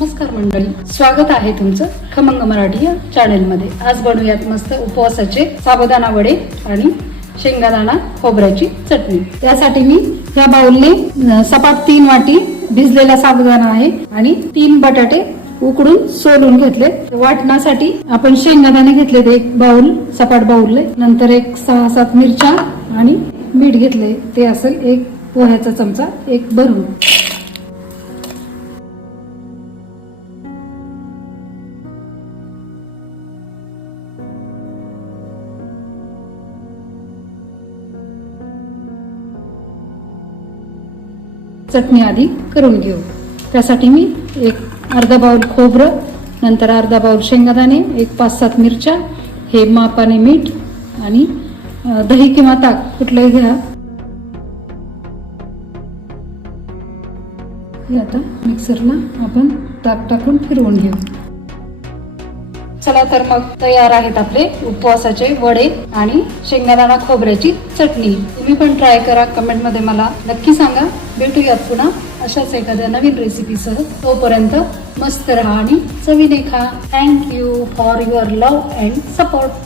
नमस्कार मंडळी, स्वागत आहे तुमचं खमंग मराठी या चॅनल मध्ये। आज बनवूयात मस्त उपवासाचे साबुदाणा वडे आणि शेंगादाणा खोबऱ्याची चटणी। त्यासाठी मी या बाउलने सपाट 3 वाटी भिजलेला साबुदाणा आहे आणि 3 बटाटे उकडून सोलून घेतले। वाटण्यासाठी आपण शेंगादाणे घेतले एक बाउल, सपाट बाउल, नंतर एक 6-7 मिरच्या आणि मीठ घेतले, ते असेल एक पोह्याचा चमचा, एक भरून। चटणी आधी करून घेऊ। त्यासाठी मी एक अर्धा बाउल खोबरं, नंतर अर्धा बाउल शेंगादाणे, एक 5-7 मिरच्या, हे मापाने मीठ आणि दही किंवा ताक कुठलंही घ्या। हे आता मिक्सरला आपण ताक टाकून फिरवून घेऊ। चला तर मग तयार आहेत आपले उपवासाचे वडे आणि शेंगादाणा खोबऱ्याची चटणी। तुम्ही पण ट्राय करा, कमेंट मध्ये मला नक्की सांगा। भेटूयात पुन्हा अशाच एखाद्या नवीन रेसिपीसह। तोपर्यंत मस्त रहा आणि चवीने खा। Thank you for your love and support.